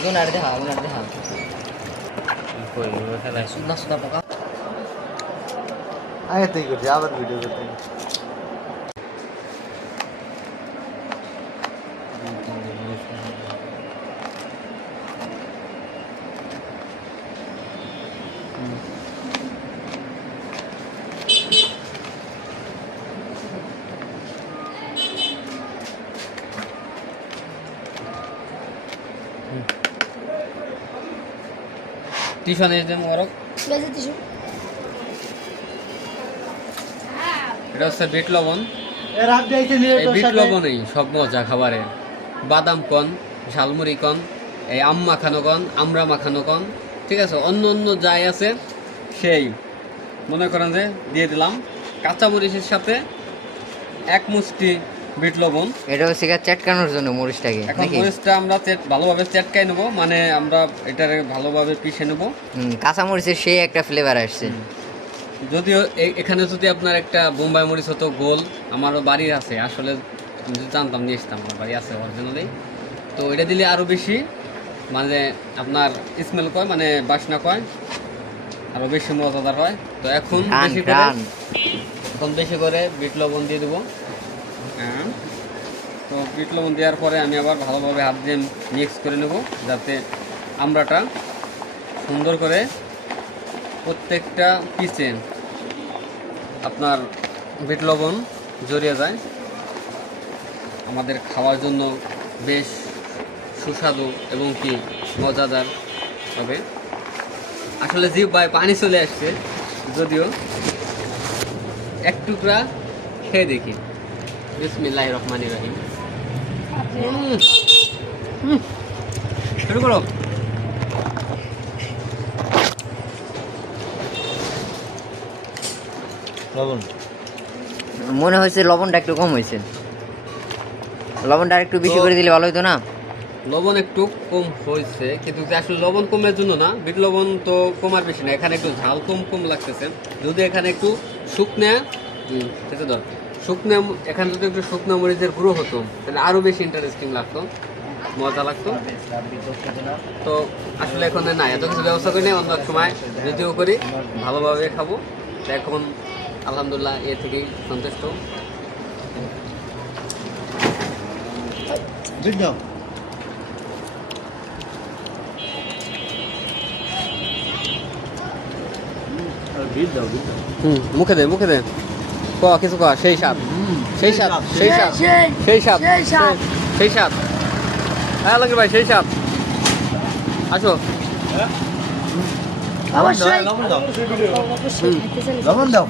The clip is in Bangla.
udah deh. Sudah pokok. আগে থেকে করছি আবার ভিডিও করতে টিস্যু নিয়ে দেন ওরক। এটা হচ্ছে বিট লবণ। এই বিট লবণেই সব মজা খাবারে। বাদাম কন, ঝালমুড়ি কন, এই আম মাখানো কন, আমরা মাখানো কন, ঠিক আছে, অন্য অন্য যাই আছে সেই মনে করেন যে দিয়ে দিলাম কাঁচামরিচের সাথে এক মুষ্টি বিট লবণ। এটা হচ্ছে চেটকানোর জন্য মরিচটাকে। এখন মরিচটা আমরা ভালোভাবে চেটকাই নেবো, মানে আমরা এটারে ভালোভাবে পিষে নেবো। কাঁচা মরিচের সেই একটা ফ্লেভার আসছে। যদিও এখানে যদি আপনার একটা বোম্বাই মরিচ হতো গোল, আমারও বাড়ি আছে, আসলে জানতাম নিয়ে আসতাম, আমার বাড়ি আছে অরিজিনালি। তো এটা দিলে আরও বেশি মানে আপনার স্মেল কয়, মানে বাসনা কয়, আরও বেশি মজাদার হয়। তো এখন বেশি করে বিট লবণ দিয়ে দেবো। হ্যাঁ, তো বিট লবণ দেওয়ার পরে আমি আবার ভালোভাবে হাত দিয়ে মিক্স করে নেব, যাতে আমড়াটা সুন্দর করে প্রত্যেকটা পিসে আপনার বিট লবণ জড়িয়ে যায়, আমাদের খাওয়ার জন্য বেশ সুস্বাদু এবং কি মজাদার হবে। আসলে জিহ্বায় পানি চলে আসছে, যদিও এক টুকরা খেয়ে দেখি। বিসমিল্লাহির রহমানির রহিম। শুরু করো। লবণ মনে হয়েছে লবণটা একটু কম হয়েছে, লবণটা একটু বেশি করে দিলে ভালো হতো না? লবণ একটু কম হয়েছে, কিন্তু আসলে লবণ কমের জন্য না, বিট লবণ তো কমার বেশি না, এখানে একটু ঝাল কম লাগতেছে। যদি এখানে একটু শুকনা এখানে যদি একটু শুকনো মরিচের গুঁড়ো হতো তাহলে আরও বেশি ইন্টারেস্টিং লাগতো, মজা লাগতো। তো আসলে এখন না, এত কিছু ব্যবস্থা করি না, অন্য এক সময় যদিও করি ভালোভাবে খাবো। তো এখন আলহামদুলিল্লাহ এ থেকেই সন্তুষ্ট। মুখে দে কিছু সেই স্বাদ হ্যাঁ লাগে ভাই, সেই স্বাদ। আসো লবণ দাও